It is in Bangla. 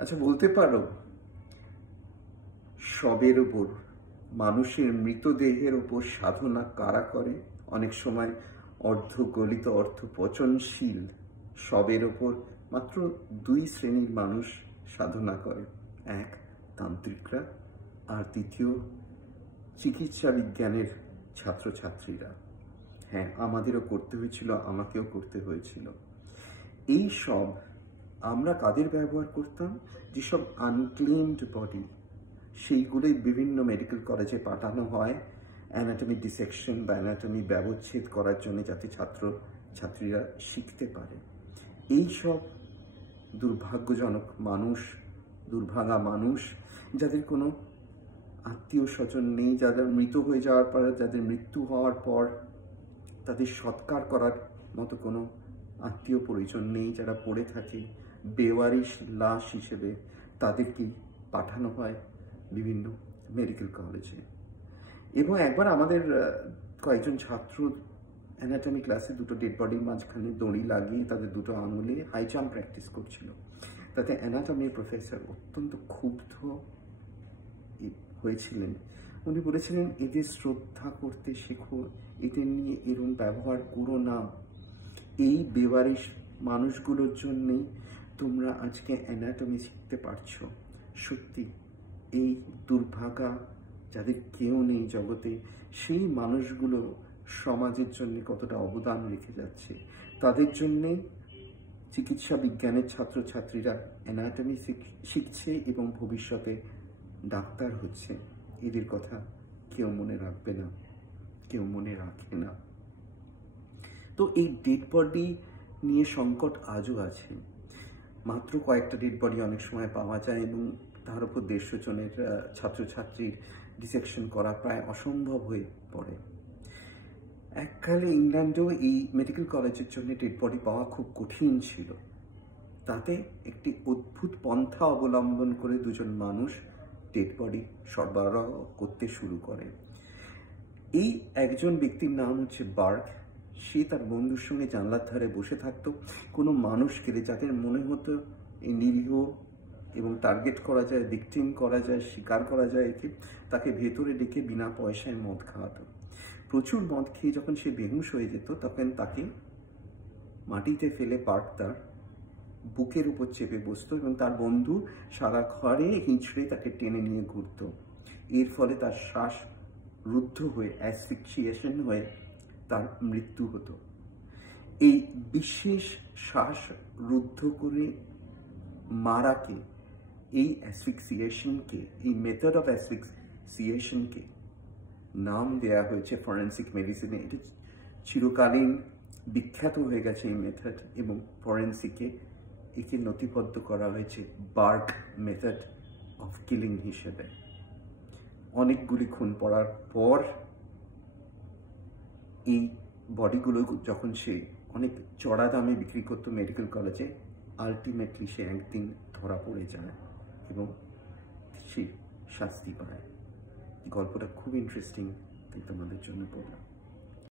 আচ্ছা, বলতে পারো শবের উপর, মানুষের মৃতদেহের উপর সাধনা কারা করে? অনেক সময় অর্ধগলিত অর্ধ পচনশীল শবের উপর মাত্র দুই শ্রেণীর মানুষ সাধনা করে। এক, তান্ত্রিকরা, আর দ্বিতীয় চিকিৎসা বিজ্ঞানের ছাত্রছাত্রীরা। হ্যাঁ, আমাদেরও করতে হয়েছিল, আমাকেও করতে হয়েছিল। এই সব আমরা কাদের ব্যবহার করতাম? যেসব আনক্লেমড বডি, সেইগুলোই বিভিন্ন মেডিকেল কলেজে পাঠানো হয় অ্যানাটমি ডিসেকশন বা অ্যানাটমি ব্যবচ্ছেদ করার জন্য, যাতে ছাত্রীরা শিখতে পারে। এই সব দুর্ভাগ্যজনক মানুষ, দুর্ভাগা মানুষ, যাদের কোনো আত্মীয় স্বজন নেই, যারা মৃত হয়ে যাওয়ার পর, যাদের মৃত্যু হওয়ার পর তাদের সৎকার করার মতো কোনো আত্মীয় পরিজন নেই, যারা পড়ে থাকে বেওয়ারিশ লাশ হিসেবে, তাদেরকেই পাঠানো হয় বিভিন্ন মেডিকেল কলেজে। এবং একবার আমাদের কয়েকজন ছাত্র অ্যানাটমি ক্লাসে দুটো ডেড বডির মাঝখানে দড়ি লাগিয়ে তাদের দুটো আঙুলে হাই জাম্প প্র্যাকটিস করছিল। তাতে অ্যানাটমির প্রফেসর অত্যন্ত ক্ষুব্ধ হয়েছিলেন। উনি বলেছিলেন, এদের শ্রদ্ধা করতে শেখো, এদের নিয়ে এরম ব্যবহার করো না। এই বেওয়ারিশ মানুষগুলোর জন্যেই তোমরা আজকে অ্যানাটমি শিখতে পারছো। সত্যি এই দুর্ভাগা, যাদের কেউ নেই জগতে, সেই মানুষগুলো সমাজের জন্য কতটা অবদান রেখে যাচ্ছে। তাদের জন্যেই চিকিৎসা বিজ্ঞানের ছাত্রছাত্রীরা অ্যানাটমি শিখছে এবং ভবিষ্যতে ডাক্তার হচ্ছে। এদের কথা কেউ মনে রাখবে না, কেউ মনে রাখে না। তো এই ডেড বডি নিয়ে সংকট আজও আছে। মাত্র কয়েকটা ডেড বডি অনেক সময় পাওয়া যায় এবং তার উপর 150 জনের ছাত্রছাত্রীর ডিসেকশন করা প্রায় অসম্ভব হয়ে পড়ে। এককালে ইংল্যান্ডেও এই মেডিকেল কলেজের জন্য ডেড বডি পাওয়া খুব কঠিন ছিল। তাতে একটি অদ্ভুত পন্থা অবলম্বন করে দুজন মানুষ ডেড বডি সরবরাহ করতে শুরু করে। এই একজন ব্যক্তির নাম হচ্ছে বার্ক। সে তার বন্ধুর সঙ্গে জানলার ধারে বসে থাকতো। কোনো মানুষকে, যাদের মনে হতো এই নিরীহ এবং টার্গেট করা যায়, ভিকটিম করা যায়, শিকার করা যায় একে, তাকে ভেতরে ডেকে বিনা পয়সায় মদ খাওয়াতো। প্রচুর মদ খেয়ে যখন সে বেহুশ হয়ে যেত, তখন তাকে মাটিতে ফেলে বার্ক তার বুকের উপর চেপে বসতো এবং তার বন্ধু সারা ঘরে হিঁচড়ে তাকে টেনে নিয়ে ঘুরত। এর ফলে তার শ্বাস রুদ্ধ হয়ে, অ্যাসফিক্সিয়েশন হয়ে তার মৃত্যু হতো। এই বিশেষ শ্বাস রুদ্ধ করে মারাকে, এই অ্যাসফিক্সিয়েশনকে, এই মেথড অফ অ্যাসফিক্সিয়েশনকে নাম দেয়া হয়েছে ফরেন্সিক মেডিসিনে। এটা চিরকালীন বিখ্যাত হয়ে গেছে এই মেথড, এবং ফরেন্সিকে একে নথিবদ্ধ করা হয়েছে বার্ক মেথড অফ কিলিং হিসেবে। অনেকগুলি খুন পড়ার পর এই বডিগুলো যখন সে অনেক চড়া দামে বিক্রি করতো মেডিকেল কলেজে, আলটিমেটলি সে একদিন ধরা পড়ে যায় এবং সে শাস্তি পায়। গল্পটা খুব ইন্টারেস্টিং, তাই তোমাদের জন্য বললাম।